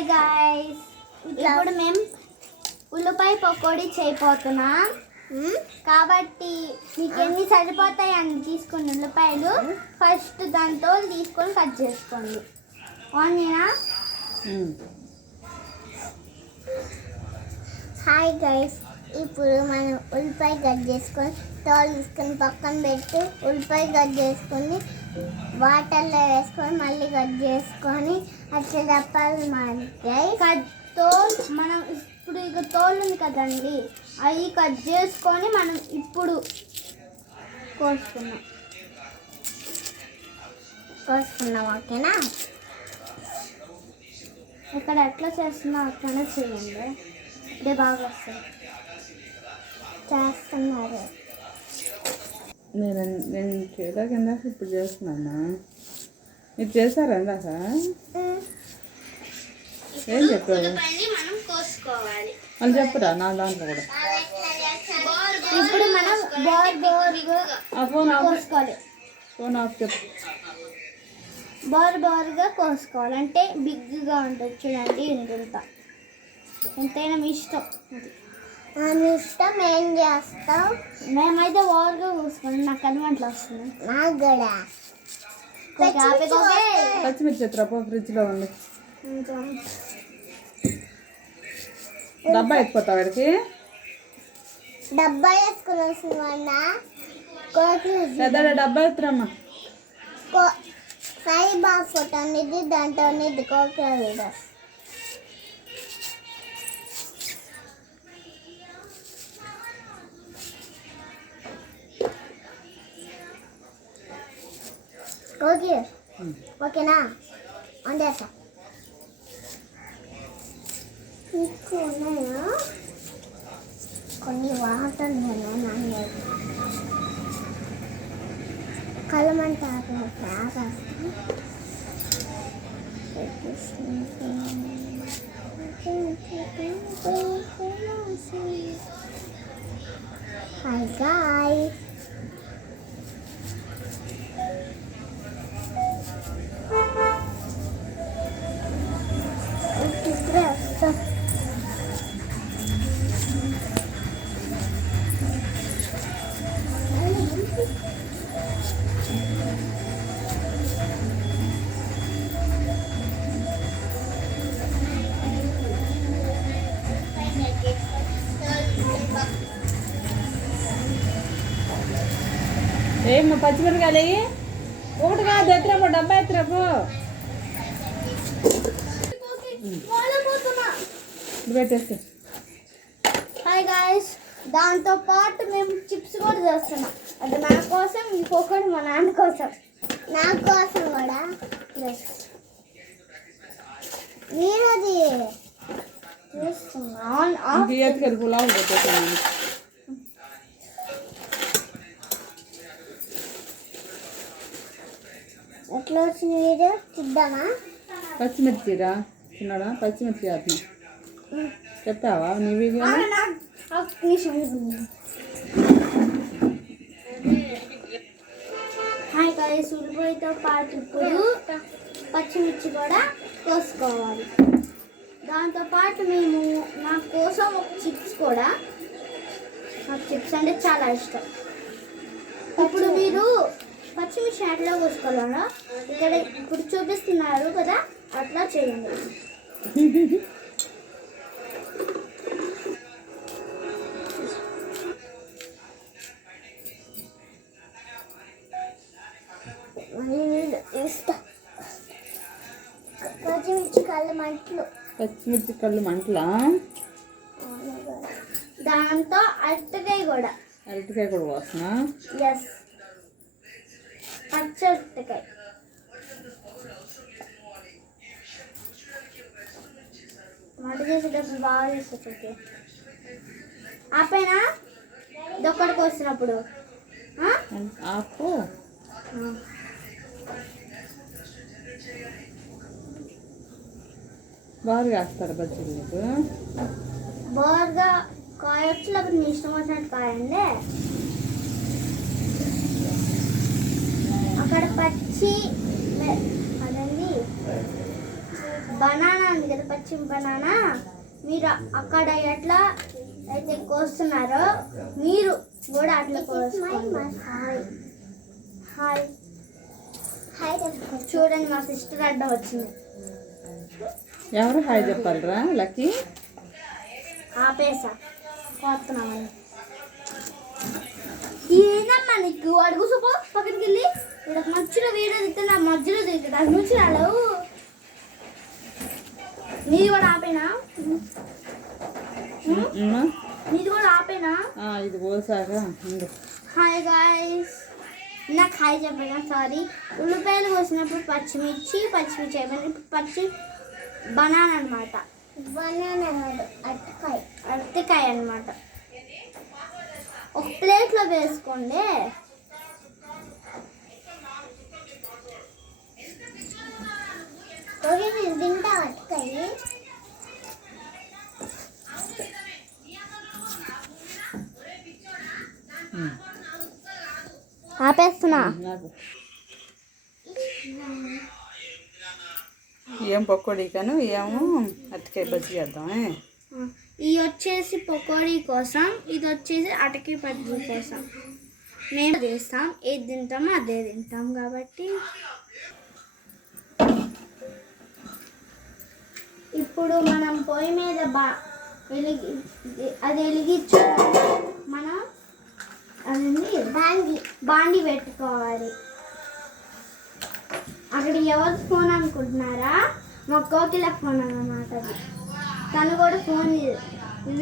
Hi guys, ఇప్పుడు మేము ఉల్లిపాయ పకోడీ చేయబోతున్నాం. కాబట్టి మీకు ఎన్ని సరిపోతాయి అన్ని తీసుకోండి ఉల్లిపాయలు. ఫస్ట్ దాంతో తీసుకొని కట్ చేసుకోండి. ఓకేనా? హాయ్ గైస్, ఇప్పుడు మనం ఉల్లిపాయ కట్ చేసుకొని తోలు తీసుకొని పక్కన పెట్టి ఉల్లిపాయ కట్ చేసుకొని వాటర్లో వేసుకొని మళ్ళీ కట్ చేసుకొని అట్లా తప్పాలి. మనం ఇప్పుడు ఇక తోలు ఉంది కదండి, అవి కట్ చేసుకొని మనం ఇప్పుడు కోసుకున్నాం. ఓకేనా? ఇక్కడ ఎట్లా చేస్తున్నా అట్లనే చేయండి, ఇదే బాగా వస్తుంది. చేస్తున్నారు. నేను చేయడానికి ఇందాక ఇప్పుడు చేస్తున్నానా? మీరు చేశారా ఇందాక? ఏం చెప్పావు? మనం కోసుకోవాలి. వాళ్ళు చెప్పరా నా దాంట్లో కూడా? ఇప్పుడు మనం కోసుకోవాలి. ఫోన్ ఆఫ్ చెప్పు. బోరుగా కోసుకోవాలి అంటే బిగ్గా ఉంటుంది చూడండి. ఎంతైనా మీ ఇష్టం. మీ ఇష్టం. ఏం చేస్తాం? మేమైతే బోరుగా కోసుకోండి, నాకు అది మంటలు వస్తుంది. నాకు కూడా పచ్చిమిర్చి ఎత్తురాపో, ఫ్రిడ్జ్లో ఉంది. డబ్బా ఎత్తిపోతావు వాడికి. డబ్బా వేసుకుని వస్తుందన్నా. పెద్ద డబ్బా ఎత్తురమ్మా. సాయిబా ఫోటో అనేది దాంట్లో అనేది కోకిల. ఓకేనా? వండేసా. మీకు ఉన్నాయా కొన్ని వాటర్? నేను నాన్న కలమంటారు. హాయ్ గాయ్స్, ఏమ్మా పచ్చిమిరకాయలు ఒకటి కాదు, ఎత్తురాపో డబ్బా ఎత్తురాపో. పెట్టేస్తే. హాయ్ గాయ్స్, దాంతో పాటు మేము చిప్స్ కూడా చేస్తున్నాం. అది నా కోసం, ఇంకొకటి మా నాన్న కోసం. నా కోసం కూడా. మీరు అది ఎత్తుకెళ్ళి పులావు పెట్టేసాను. ఎట్లా వచ్చింది వీడియో చూద్దామా? పచ్చిమిర్చిరా చిన్నడా, పచ్చిమిర్చి వేస్తున్నా. చెప్పావా నీ వీడియో? హాయ్ గాయ్స్, ఉల్లిపాయతో పాటు ఇప్పుడు పచ్చిమిర్చి కూడా కోసుకోవాలి. దాంతోపాటు మేము నా కోసం ఒక చిప్స్ కూడా, నాకు చిప్స్ అంటే చాలా ఇష్టం. ఇప్పుడు మీరు పచ్చిమిర్చి అట్లా కోసుకోవాలా? ఇక్కడ ఇప్పుడు చూపిస్తున్నారు కదా, అట్లా చేయండి. పచ్చిమిర్చి కళ్ళు మంటలా? దాంతో అరటికాయ కూడా వస్తున్నా. ఎస్, పచ్చి అరటికాయ. వంట చేసేటప్పుడు బాగా చేసేటప్పుడు ఆపైనా దొక్కడికి వచ్చినప్పుడు ఆపు. బాగా వేస్తారు బజ్జీలు నీకు? బాగా కాయొచ్చు, లేకపోతే మీ ఇష్టం వచ్చినట్టు కాయండి. అక్కడ పచ్చి అదండి బనానా ఉంది కదా, పచ్చి బనానా మీరు అక్కడ ఎట్లా అయితే కోస్తున్నారో మీరు కూడా అట్లా కోసుకోండి. హాయ్ హాయ్ చూడండి, మా సిస్టర్ అడ్డ వచ్చింది. ఎవరు హాయ్ చెప్పాలరా లక్కీ? ఆపేసా కోస్తున్నామని. ఏందమ్మా నీకు అడుగు సూపో పక్కడికి వెళ్ళి ఇక్కడ మధ్యలో వీడియో తింటే నా మధ్యలో తింటాడు అది నుంచి రాలేవు. నీది కూడా ఆపేనా? నీది కూడా ఆపేనా? ఇది పోసాగా. హాయ్ గాయస్, నాకు హాయ్ చెప్పాను, సారీ. ఉల్లిపాయలు కోసినప్పుడు పచ్చిమిర్చి అయిపోయింది. ఇప్పుడు పచ్చి బనానా అనమాట, బనానా అరటికాయ అనమాట. ఒక ప్లేట్లో వేసుకోండి. ఓకే నేను తింటా అటుకాయి. ఆపేస్తున్నా. ఏం పకోడీ కాను ఏమో అరటికాయ బజ్జీ చేద్దామే. ఇది వచ్చేసి పకోడీ కోసం, ఇది వచ్చేసి అటకి బజ్జీ కోసం. మేము చేస్తాం, ఏది తింటామో అదే తింటాం కాబట్టి. ఇప్పుడు మనం పొయ్యి మీద అది వెలిగించుకొని మనం అది బాండి పెట్టుకోవాలి. అక్కడ ఎవరు ఫోన్ అనుకుంటున్నారా? మా కోకిల ఫోన్ అన్నమాట. అది తను కూడా ఫోన్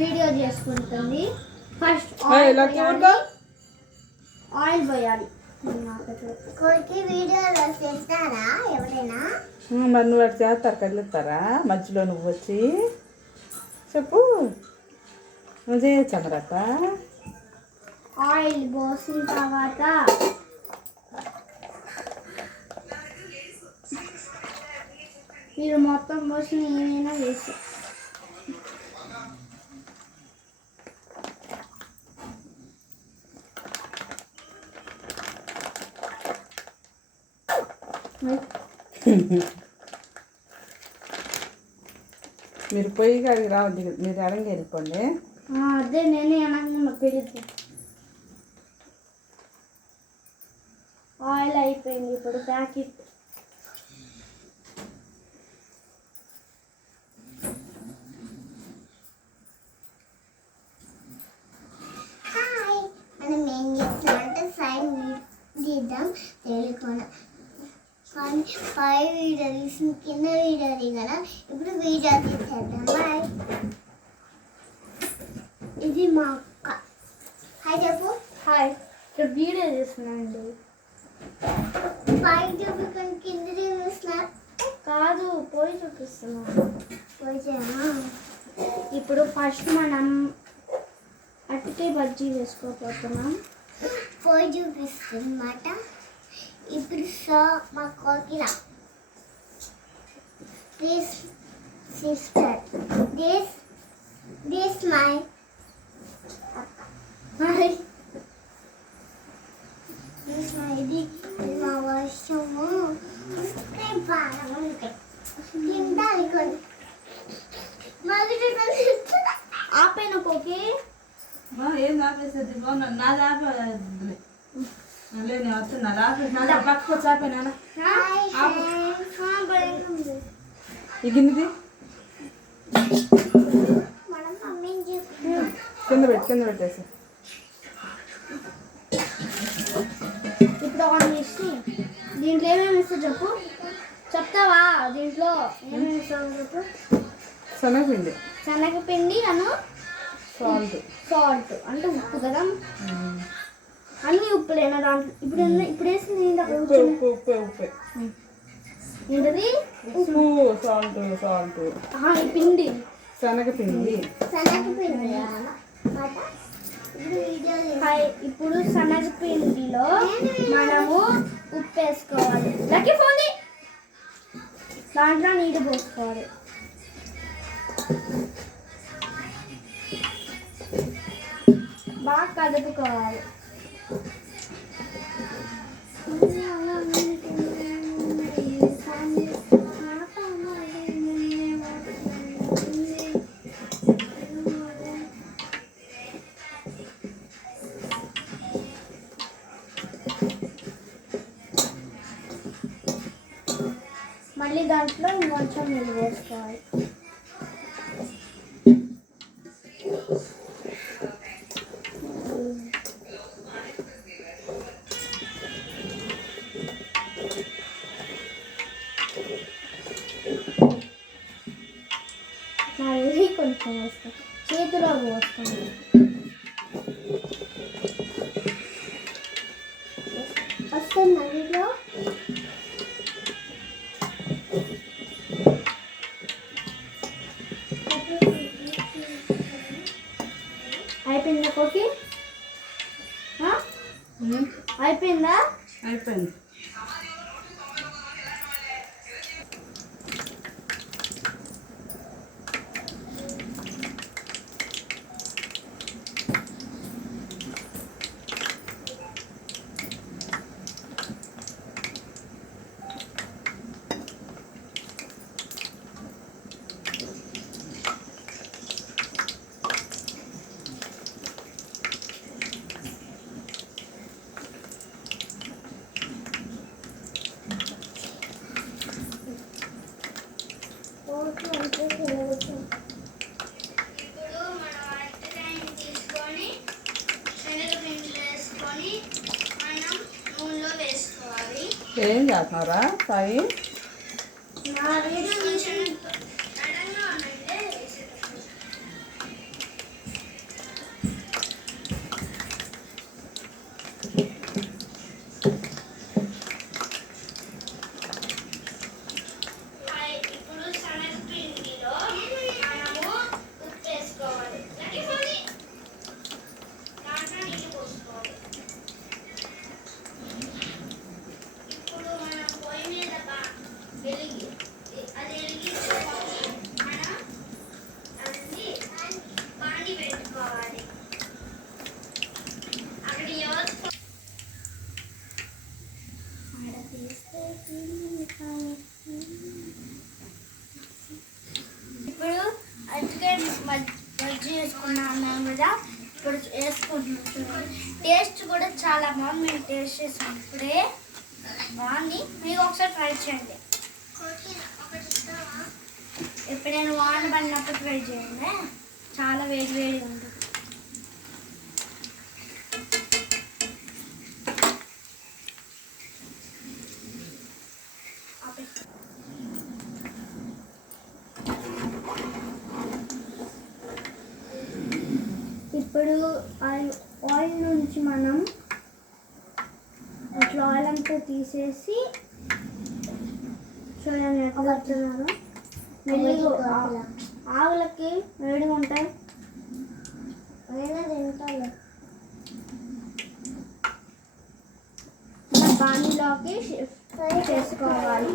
వీడియో చేసుకుంటుంది. ఫస్ట్ ఆయిల్ పోయాలి. కోరికి వీడియోలో చేస్తారా ఎవరైనా? మరి నువ్వు అటు చేస్తారు కదిలిస్తారా? మధ్యలో నువ్వు వచ్చి చెప్పు, నువ్వు చేయొచ్చు అమరత. ఆయిల్ పోసిన తర్వాత మీరు మొత్తం పోసిన ఏమైనా వేసి మీరు పొయ్యి కాడికి రావద్దు, మీరు అడంగి వెళ్ళిపోండి. అదే నేనే అనగా పెరిగి ఆయిల్ అయిపోయింది. ఇప్పుడు ప్యాకెట్ మనం ఏం చేస్తామంటే సైన్ తీద్దాం తెలుగున. కానీ పై వీడియో తీసిన కింద వీడియో దిగల. ఇప్పుడు వీడియో తీసేద్దాం. బాయ్. ఇది మా అక్క. హాయ్ చెప్పు. హాయ్, ఇక్కడ వీడియో చేస్తున్నానండి. పై చూపించుకొని కింద చూపిస్తున్నా కాదు, పోయి చూపిస్తున్నాను. పోయినా ఇప్పుడు ఫస్ట్ మనం అరటికాయ బజ్జీ వేసుకోపోతున్నాం. పోయి చూపిస్తుందన్నమాట. ఇప్పుడు సో మా కోకిల దిస్ సిస్టర్ దిస్ మై ఇది మా వర్షము తింటాను కొన్ని ఆపైన కోకి ఏం ఆపేసేది? నాది ఆపేది నేను వస్తున్నా. పక్కకు వచ్చి ఆపేనా ఈ గిన్నెది మనం మమ్మీని కింద పెట్టేసి ఇప్పుడు ఆన్ చేసి దీంట్లో ఏమేమి ఇస్తా చెప్పు. చెప్తావా? దీంట్లో ఏమేమి ఇస్తావు చెప్పు. శనగపిండి అను సాల్ట్ అంటే ఉప్పు కదా, అన్ని ఉప్పులేనా దాంట్లో? ఇప్పుడు వేసింది ఏంటది? ఉప్పు సాల్ట్ ఈ పిండి శనగపిండి. ఇప్పుడు శనగపిండిలో మనము ఉప్పు వేసుకోవాలి. లక్కీ ఫోన్ దాంట్లో నీళ్ళు పోసుకోవాలి. బాగా కలుపుకోవాలి. కొంచెం నీళ్ళు పోసుకోవాలి. మళ్ళీ కొంచెం వేస్తాం, చేతిలో పోసుకోండి. వస్తుంది వీటిలో అయిపోయిందా కోకి? అయిపోయిందా? అయిపోయింది. ఏం చేస్తున్నారా సాయి? ఇప్పుడు అందుకే మజ్జి వేసుకున్నాను కదా, ఇప్పుడు వేసుకుంటున్నాం. టేస్ట్ కూడా చాలా బాగుంది. మేము టేస్ట్ చేసాం ఇప్పుడే, బాగుంది. మీకు ఒకసారి ట్రై చేయండి. ఎప్పుడైనా వాన పడినప్పుడు ట్రై చేయండి, చాలా వేడి వేడిగా ఉంటుంది. ఇప్పుడు ఆయిల్ నుంచి మనం అట్లా ఆయిల్ అంతా తీసేసి చూడండి ఎట్లా కడుతున్నారు. మెల్లిగా ఆవులకి వేడిగా ఉంటాయి. మన పానీలోకి ఫ్రై చేసుకోవాలి.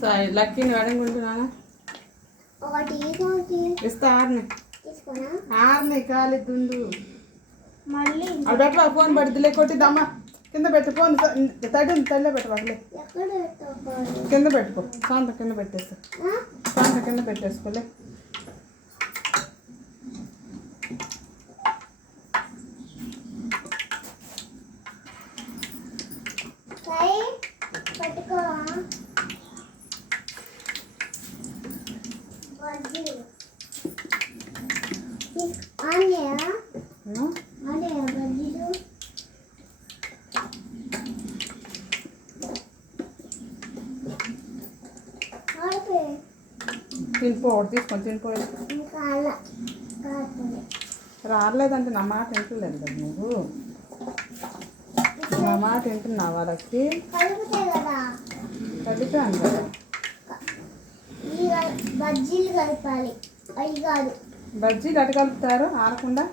సాయి లక్కీని అడుగుంటున్నాను. ఒకటి ఇస్తా ఆర్ని తీసుకున్నా. ఆర్ని కాలి దుండు. మళ్ళీ అట్లా ఫోన్ పడుతులే కొట్టిద్దమ్మా. కింద పెట్టు ఫోన్. తడిలో పెట్టు పక్కలే. ఎక్కడ పెట్టుకోవాలి? కింద పెట్టుకో. శాంత కింద పెట్టేస్తా. శాంత కింద పెట్టేసుకోలే. పట్టుకోవా? ఆనియా ఆనియా బజ్జీలు తినిపో ఒకటి తీసుకొని తినిపోయి. ఇంకా అలా కాకుండా రాలేదంటే నా మాట వింటలేదు కదా నువ్వు. నా మాట వింటున్నావా? వాళ్ళకి కలుపుతాయి కదా, కలిపాను కదా. ఈ బజ్జీలు కలపాలి, అవి కాదు. బజ్జీలు అటు కలుపుతారు ఆడకుండా.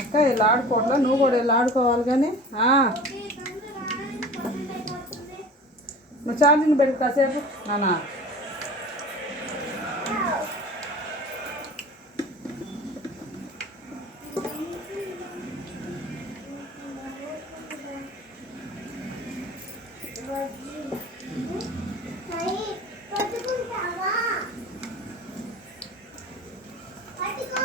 అక్క ఇలా ఆడుకోవట్లా, నువ్వు కూడా ఇలా ఆడుకోవాలి. కానీ నువ్వు ఛార్జింగ్ పెట్టు కాసేపు నానా. పట్టుకుంటావా? పట్టుకో.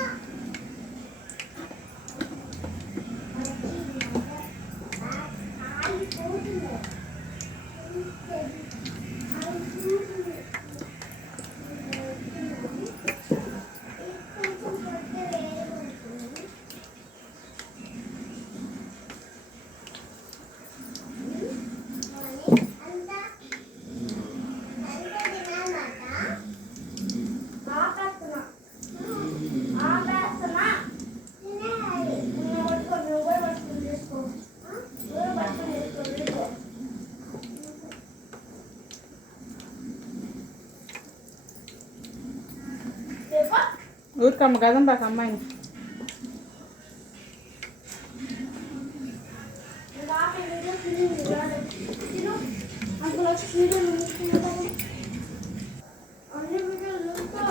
ఊరికమ్మ కదం బాక అమ్మాయిని. అందులో వీడియోలు చూసుకుంటాను. అన్ని వీడియోలు చూస్తా.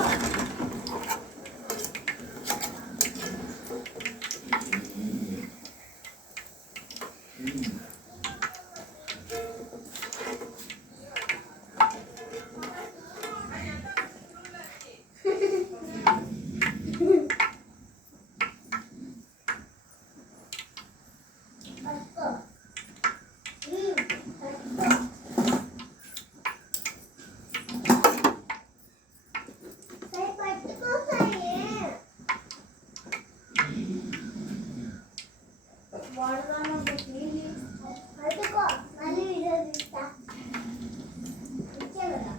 వాడదామా పట్టుకో మళ్ళీ వీడియో తీస్తా ఇచ్చే కదా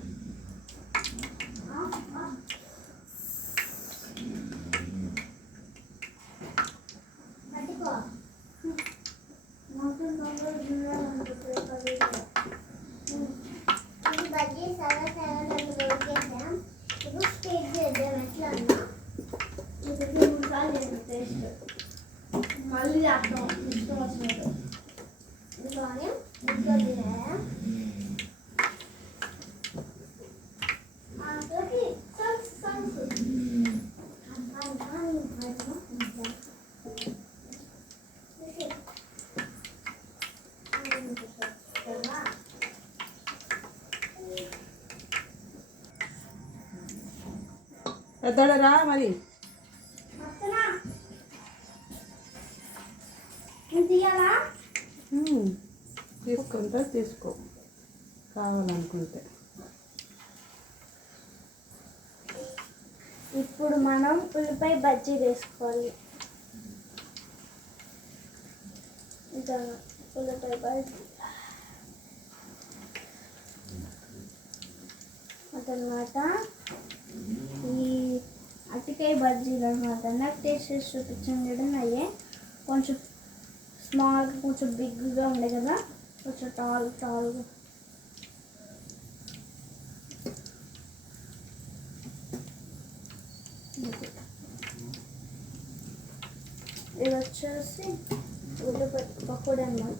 పట్టుకో మాకు తొందరగా చూడాలనుకుంటే ఇది బజ్జీ సగం సగం ఉడికేసాం. ఇప్పుడు స్పీడ్ చేద్దాం ఎట్లా ఉన్నా ఇది 3 సార్లు చేసిన టేస్ట్ మళ్ళీ అర్థం ఇష్టం వచ్చినట్టు. ఇంకోని ఇంకో తినేదా పెద్దోడరా మరి. తీయాలా? తీసుకుంటే తీసుకో కావాలనుకుంటే. ఇప్పుడు మనం ఉల్లిపాయ బజ్జీ వేసుకోవాలి. ఇంకా ఉల్లిపాయ బజ్జీ అదనమాట. ఈ అరటికాయ బజ్జీలు అనమాట. నాకు టేస్ట్ చేసి చూపించండి. చూడండి అయ్యే కొంచెం స్మాల్గా కొంచెం బిగ్గా ఉండే కదా, కొంచెం టాల్గా. ఇది వచ్చేసి ఉల్లిపాయ పకోడీ అన్నమాట.